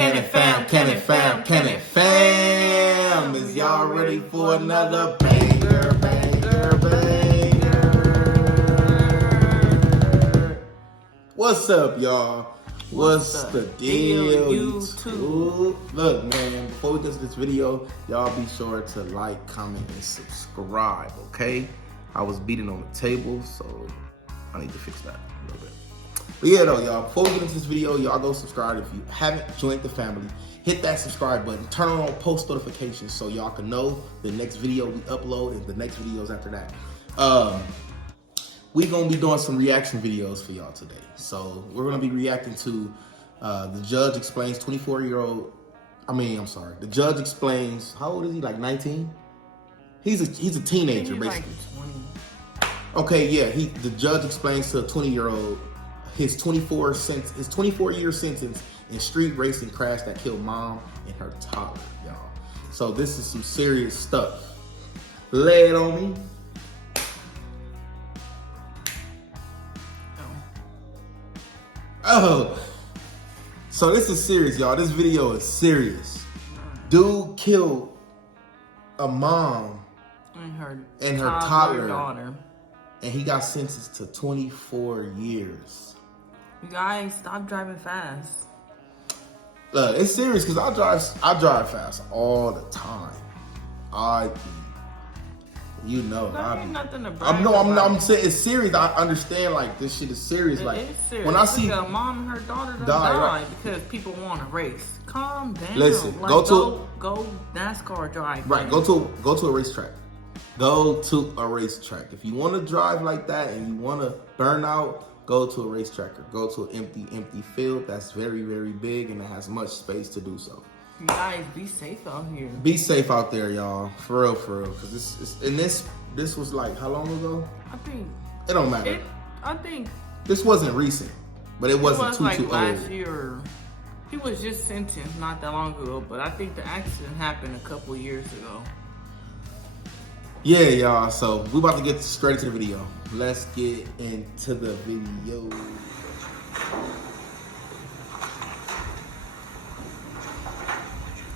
CannonFam, CannonFam, CannonFam. Is y'all ready for another banger, banger, banger? What's up, y'all? What's the deal, YouTube? Look, man, before we get to this video, y'all be sure to like, comment, and subscribe, okay? I was beating on the table, so I need to fix that a little bit. But yeah, though, y'all, before we get into this video, y'all go subscribe. If you haven't joined the family, hit that subscribe button, turn on post notifications so y'all can know the next video we upload and the next videos after that. We're going to be doing some reaction videos for y'all today. So we're going to be reacting to The Judge Explains The Judge Explains, how old is he, like 19? He's a teenager, basically. Like 20. Okay, yeah, The Judge Explains to a 20-year-old his 24-year sentence in street racing crash that killed mom and her toddler, y'all. So this is some serious stuff. Lay it on me. Oh, so this is serious, y'all. This video is serious. Dude killed a mom and her toddler daughter, and he got sentenced to 24 years. You guys, stop driving fast. Look, it's serious because I drive fast all the time. I'm saying it's serious. I understand, like, this shit is serious. Like, it's serious. When I see a mom and her daughter died because people want to race. Calm down. Listen, like, go NASCAR drive. Right, go to a racetrack. Go to a racetrack. If you want to drive like that and you want to burn out, go to a racetrack or go to an empty field that's very, very big and it has much space to do so. You guys, be safe out here. Be safe out there, y'all. For real. Because this was like, how long ago? I think it don't matter. I think this wasn't recent, but it wasn't too like last old. year. He was just sentenced not that long ago, but I think the accident happened a couple years ago. Yeah, y'all. So we about to get straight into the video. Let's get into the video.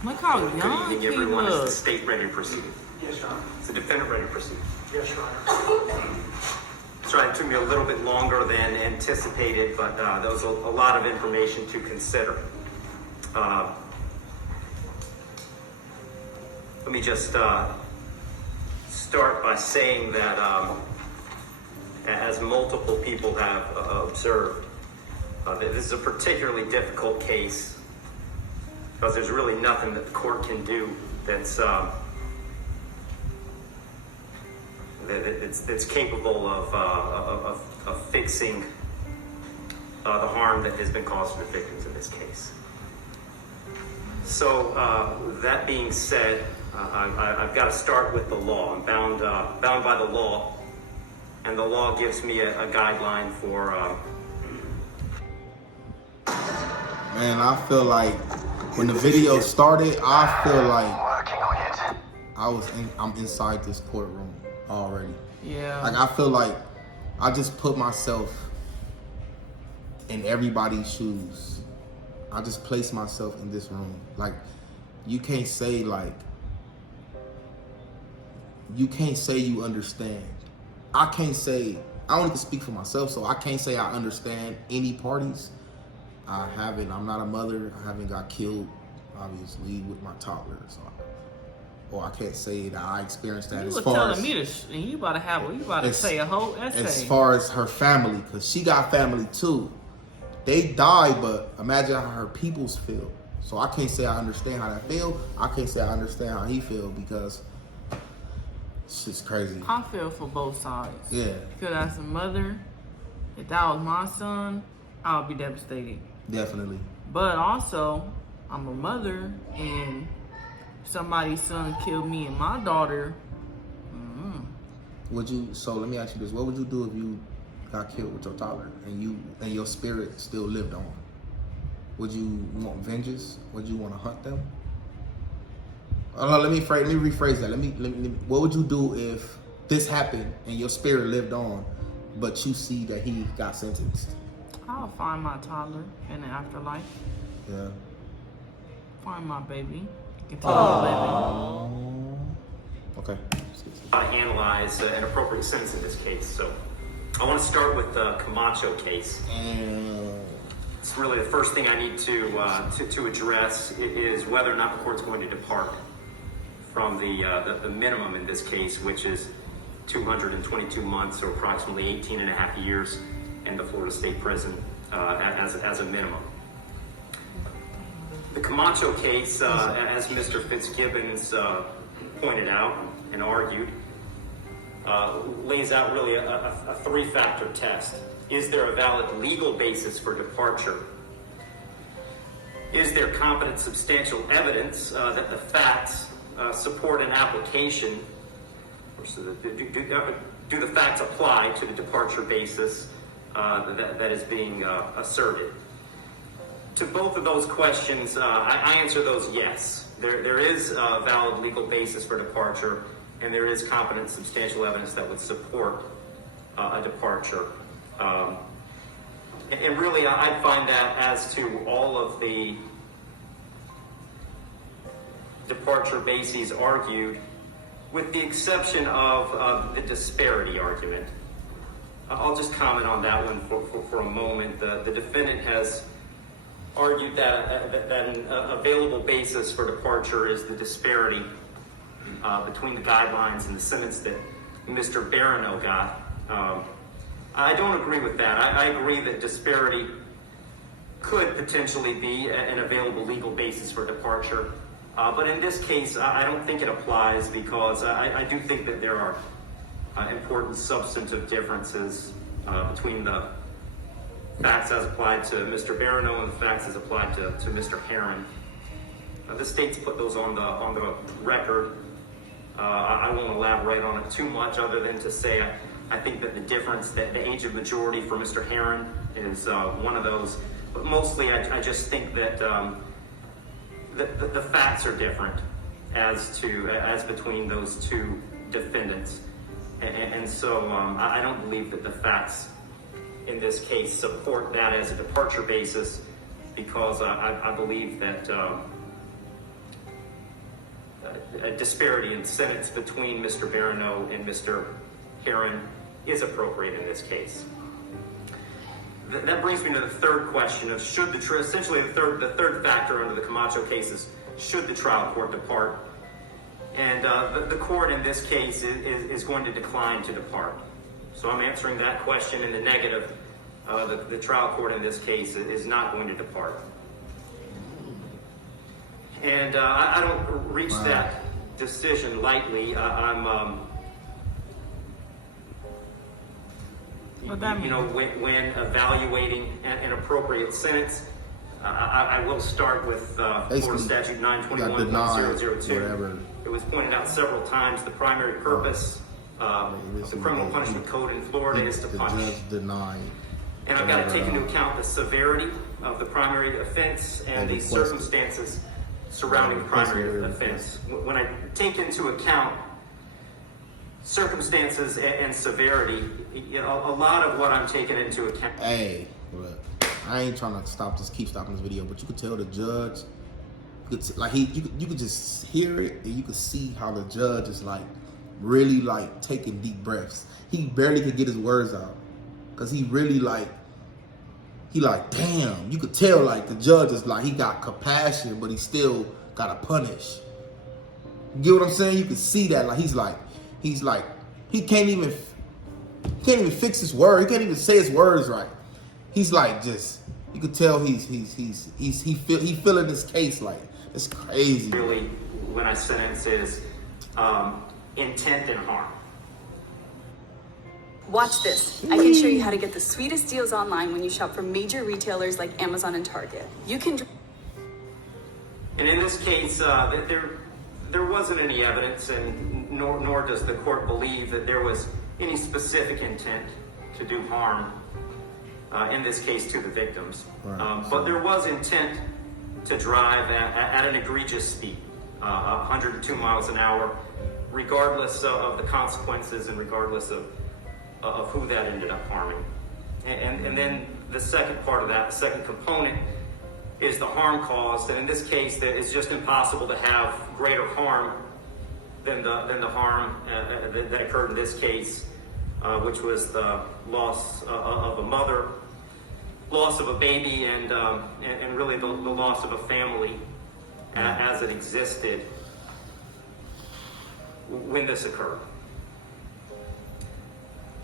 Look how young he everyone, is the was. state ready to proceed? Yes, Your Honor. Is the defendant ready to proceed? Yes, Your Honor. Sorry, it took me a little bit longer than anticipated, but there was a lot of information to consider. Let me just start by saying that as multiple people have observed, that this is a particularly difficult case because there's really nothing that the court can do that's capable of fixing the harm that has been caused to the victims in this case. So that being said, I've got to start with the law. I'm bound by the law, and the law gives me a guideline for. Man, I feel like when the video started, I feel like I'm inside this courtroom already. Yeah. Like, I feel like I just put myself in everybody's shoes. I just place myself in this room. Like, you can't say you understand. I don't even speak for myself, so I can't say I understand any parties. I'm not a mother. I haven't got killed, obviously, with my toddler. Or I can't say that I experienced that. You about to say a whole essay. As far as her family, because she got family too. They died, but imagine how her peoples feel. So I can't say I understand how that feel. I can't say I understand how he feel because it's just crazy. I feel for both sides. Yeah. Because as a mother, if that was my son, I would be devastated. Definitely. But also, I'm a mother, and somebody's son killed me and my daughter. So let me ask you this: what would you do if you got killed with your toddler and your spirit still lived on? Would you want vengeance? Would you want to hunt them? Let me rephrase that. What would you do if this happened and your spirit lived on, but you see that he got sentenced? I'll find my toddler in the afterlife. Yeah. Find my baby. Continue Okay. Analyze an appropriate sentence in this case. So I want to start with the Camacho case. It's really the first thing I need to address is whether or not the court's going to depart from the minimum in this case, which is 222 months, or approximately 18 and a half years in the Florida State Prison as a minimum. The Camacho case, as Mr. Fitzgibbons pointed out and argued, lays out really a three-factor test. Is there a valid legal basis for departure? Is there competent substantial evidence that the facts support an application? Do the facts apply to the departure basis that is being asserted? To both of those questions, I answer those yes. There is a valid legal basis for departure, and there is competent substantial evidence that would support a departure. And really, I find that as to all of the departure bases argued, with the exception of the disparity argument. I'll just comment on that one for a moment. The defendant has argued that an available basis for departure is the disparity between the guidelines and the sentence that Mr. Barano got. I don't agree with that. I agree that disparity could potentially be an available legal basis for departure. But in this case, I don't think it applies because I do think that there are important substantive differences between the facts as applied to Mr. Barano and the facts as applied to Mr. Herron. The state's put those on the record. I won't elaborate on it too much other than to say I think that the difference, that the age of majority for Mr. Herron is one of those. But mostly I just think that the facts are different as between those two defendants. And so I don't believe that the facts in this case support that as a departure basis, because I believe that a disparity in sentence between Mr. Barano and Mr. Herron is appropriate in this case. That brings me to the third question of should essentially the third factor under the Camacho cases, should the trial court depart? And the court in this case is going to decline to depart. So I'm answering that question in the negative. The trial court in this case is not going to depart. And I don't reach that decision lightly. When evaluating an appropriate sentence, I will start with Florida Statute 921.002. It was pointed out several times the primary purpose of the criminal punishment code in Florida is to punish. And I've got to take into account the severity of the primary offense and the circumstances surrounding the primary offense. When I take into account circumstances and severity, a lot of what I'm taking into account. Hey, look, I ain't trying to keep stopping this video, but you could tell the judge, you could just hear it, and you could see how the judge is really taking deep breaths. He barely could get his words out, cause he really damn. You could tell the judge is he got compassion, but he still gotta punish. You get what I'm saying? You can see that he can't even fix his word. He can't even say his words right. He's you could tell he feeling this case it's crazy. Really, when I sentence is intent and harm. Watch this. I can show you how to get the sweetest deals online when you shop from major retailers like Amazon and Target. You can. And in this case, there wasn't any evidence, and nor does the court believe that there was any specific intent to do harm, in this case, to the victims. Right. But there was intent to drive at an egregious speed, 102 miles an hour, regardless of the consequences and regardless of who that ended up harming. And then the second part of that, the second component, is the harm caused. And in this case, it's just impossible to have greater harm than the harm that occurred in this case, which was the loss of a mother, loss of a baby, and really the loss of a family as it existed when this occurred.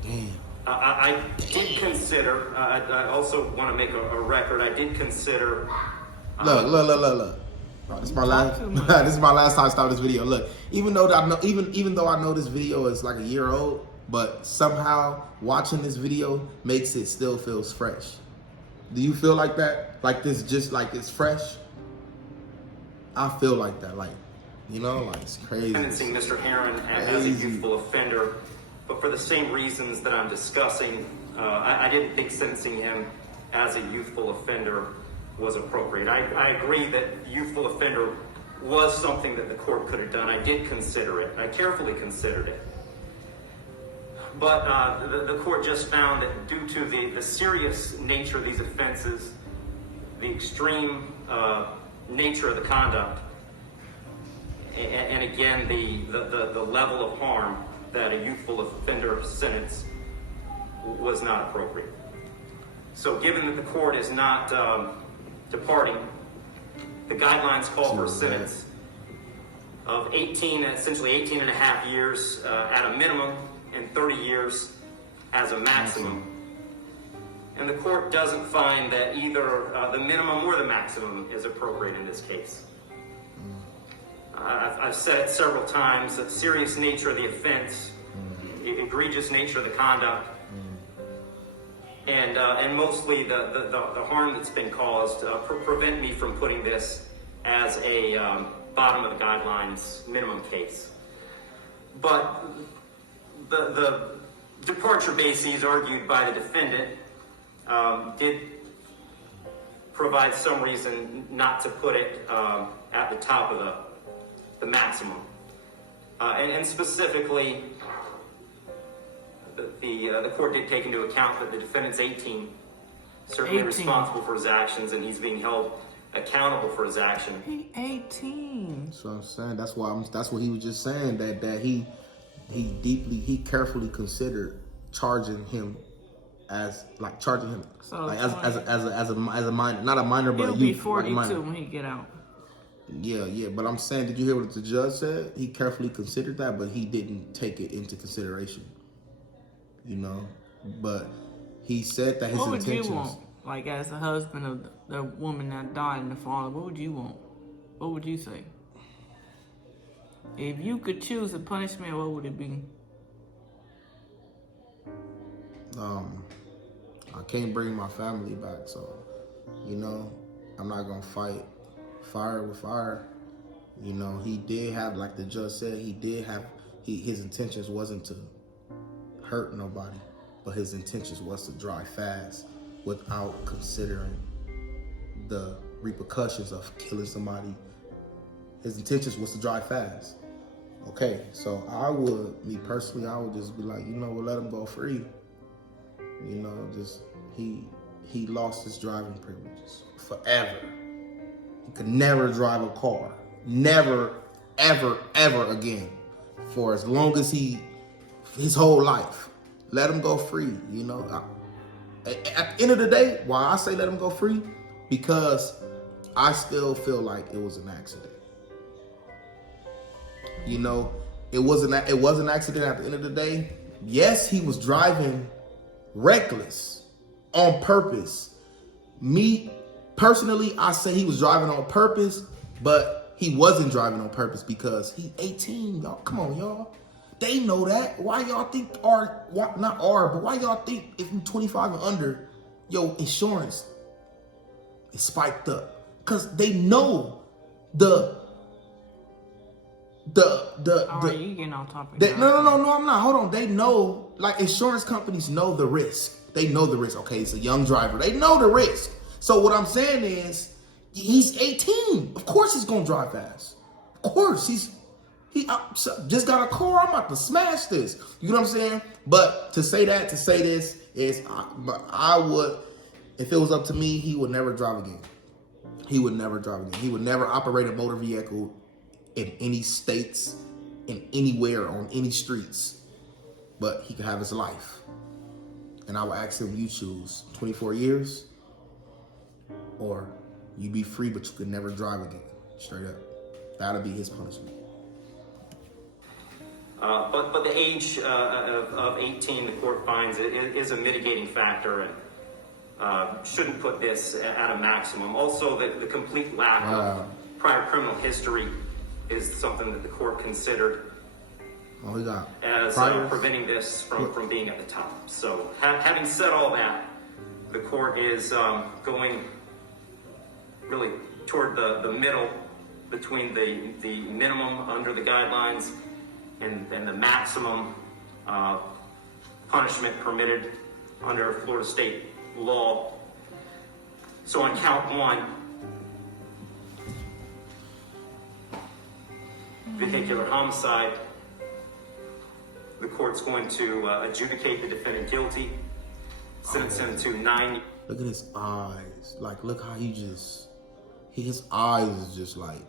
Damn. I did consider, I also want to make a record, I did consider... Look. Oh, this is my last. This is my last time I start this video. Look, even though I know this video is like a year old, but somehow watching this video makes it still feels fresh. Do you feel like that? Like this, just like it's fresh? I feel like that. Like, you know, like it's crazy. Sentencing Mr. Heron as a youthful offender, but for the same reasons that I'm discussing, I didn't think sentencing him as a youthful offender was appropriate. I agree that youthful offender was something that the court could have done. I did consider it. I carefully considered it. But the court just found that due to the serious nature of these offenses, the extreme nature of the conduct, and again, the level of harm, that a youthful offender sentence was not appropriate. So given that the court is not departing, the guidelines call for a sentence of 18, essentially 18 and a half years at a minimum, and 30 years as a maximum. And the court doesn't find that either the minimum or the maximum is appropriate in this case. I've said it several times, the serious nature of the offense, the egregious nature of the conduct, and mostly the harm that's been caused prevent me from putting this as a bottom of the guidelines minimum case. But the departure bases argued by the defendant did provide some reason not to put it at the top of the maximum. And specifically, the court did take into account that the defendant's 18, certainly responsible for his actions, and he's being held accountable for his action. He 18. That's what I'm saying. That's what he was just saying, that he carefully considered charging him as a minor, not a minor, but he'll a be youth, 42 like when he get out. Yeah. But I'm saying, did you hear what the judge said? He carefully considered that, but he didn't take it into consideration. You know, but he said that his intentions. What would you want? Like, as a husband of the woman that died and the father, what would you want? What would you say? If you could choose a punishment, what would it be? I can't bring my family back, so, you know, I'm not gonna fight fire with fire. You know, he did have, like the judge said, his intentions wasn't to hurt nobody, but his intentions was to drive fast without considering the repercussions of killing somebody. His intentions was to drive fast. Okay, so me personally, I would just be like, you know, we'll let him go free. You know, just he lost his driving privileges forever. He could never drive a car, never, ever, ever again, for as long as his whole life. Let him go free. You know, at the end of the day, why I say let him go free, because I still feel like it was an accident. You know, it was an accident at the end of the day. Yes, he was driving reckless on purpose. Me personally, I say he was driving on purpose, but he wasn't driving on purpose because he's 18. Y'all, come on, y'all. They know that. Why y'all think why y'all think if you're 25 and under, your insurance is spiked up? Because they know you getting off topic. No, I'm not. Hold on. They know, like, insurance companies know the risk. They know the risk. Okay, it's a young driver. They know the risk. So what I'm saying is, he's 18. Of course he's gonna drive fast. Of course he just got a car. I'm about to smash this. You know what I'm saying? But to say this is, I would, if it was up to me, he would never drive again. he would never drive again. He would never operate a motor vehicle in any states, in anywhere, on any streets. But he could have his life. And I would ask him, you choose 24 years or you be free, but you could never drive again. Straight up. That'll be his punishment. But the age of 18, the court finds it is a mitigating factor and shouldn't put this at a maximum. Also, the complete lack of prior criminal history is something that the court considered as preventing this from being at the top. So having said all that, the court is going really toward the middle between the minimum under the guidelines and the maximum punishment permitted under Florida state law. So on count one, vehicular homicide, the court's going to adjudicate the defendant guilty, sentence him to 9. Look at his eyes. Like, look how his eyes is just like,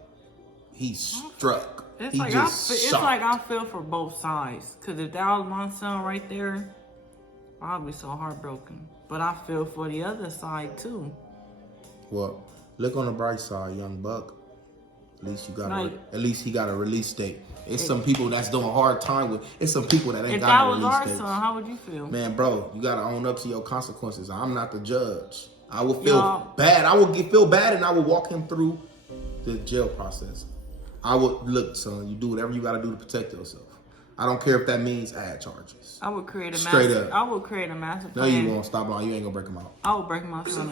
he's struck. It's like I feel for both sides. Because if that was my son right there, I'd be so heartbroken. But I feel for the other side too. Well, look on the bright side, young buck. At least he got a release date. It's some people that's doing a hard time with. It's some people that ain't got a release date. If that was our son, how would you feel? Man, bro, you gotta own up to your consequences. I'm not the judge. I will feel bad. I will feel bad, and I will walk him through the jail process. I would look, son. You do whatever you gotta do to protect yourself. I don't care if that means add charges. I would create a master plan. No, you won't. Stop lying. You ain't gonna break them out. I would break my son.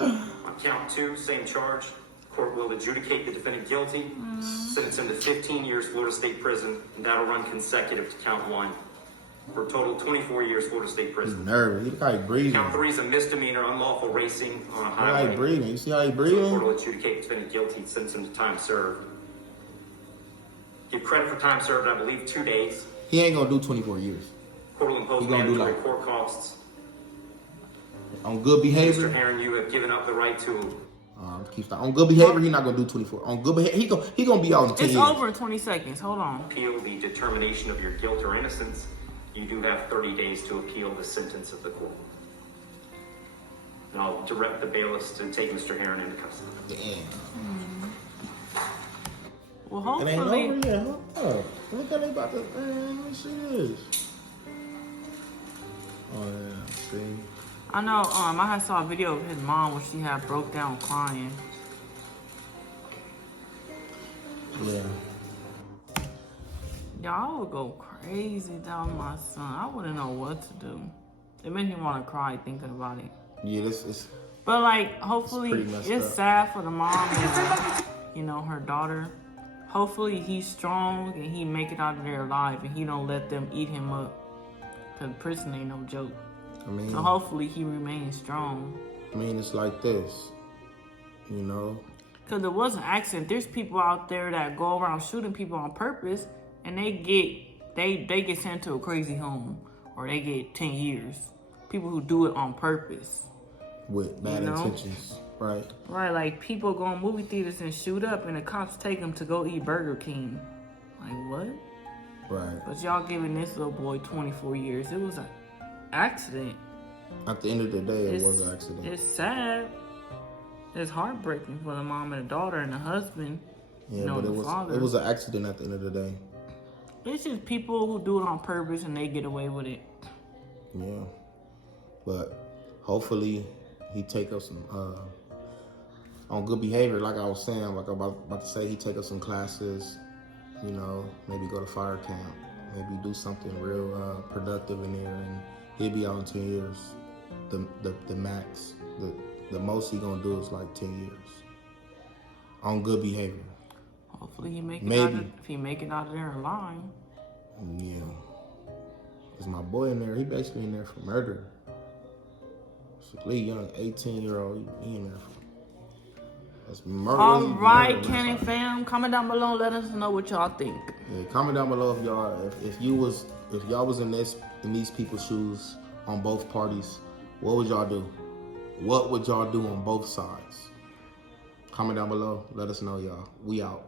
On count two, same charge. Court will adjudicate the defendant guilty, sentence him to 15 years Florida State Prison, and that'll run consecutive to count one. For a total of 24 years Florida State Prison. He's nervous. Look how he breathing. Count three is a misdemeanor, unlawful racing on a highway. Look how he breathing. You see how he breathing? So the court will adjudicate the defendant guilty, sentence him to time served. Give credit for time served, I believe, 2 days. He ain't gonna do 24 years. Court will impose mandatory court costs. On good behavior. Mr. Aaron, you have given up the right to. On good behavior, he's not gonna do 24. On good behavior, he gonna be out in 10 years. It's over in 20 seconds. Hold on. Appeal the determination of your guilt or innocence. You do have 30 days to appeal the sentence of the court. And I'll direct the bailiffs to take Mr. Heron into custody. Damn. Well, hopefully. It ain't over yet. Huh? Look how they about to. Man, let me see this. Oh yeah, see. I know. I had saw a video of his mom where she had broke down crying. Yeah. Y'all would go crazy down my son. I wouldn't know what to do. It made me want to cry thinking about it. Yeah, this is. But like, hopefully, it's sad for the mom and her daughter. Hopefully, he's strong and he make it out of there alive and he don't let them eat him up. Cause prison ain't no joke. So hopefully he remains strong. It's like this, Cause it was an accident. There's people out there that go around shooting people on purpose, and they get sent to a crazy home, or they get 10 years. People who do it on purpose with bad intentions, right? Right, like people go in movie theaters and shoot up, and the cops take them to go eat Burger King. Like what? Right. But y'all giving this little boy 24 years. It was an accident. At the end of the day, it was an accident. It's sad. It's heartbreaking for the mom and the daughter and the husband. Yeah, but it was an accident at the end of the day. It's just people who do it on purpose and they get away with it. Yeah. But hopefully he take up some on good behavior, like I was saying, like I'm about to say, he take up some classes, maybe go to fire camp, maybe do something real productive in there, and he'll be out in 10 years. The max, the most he gonna do is like 10 years on good behavior. Hopefully he make it if he make it out of there alive. Yeah. Cause my boy in there, he basically in there for murder. Lee Young, 18-year-old, he in there for that's murder. All right, CannonFam, comment down below, let us know what y'all think. Yeah, comment down below if y'all was in these people's shoes on both parties, what would y'all do? What would y'all do on both sides? Comment down below. Let us know, y'all. We out.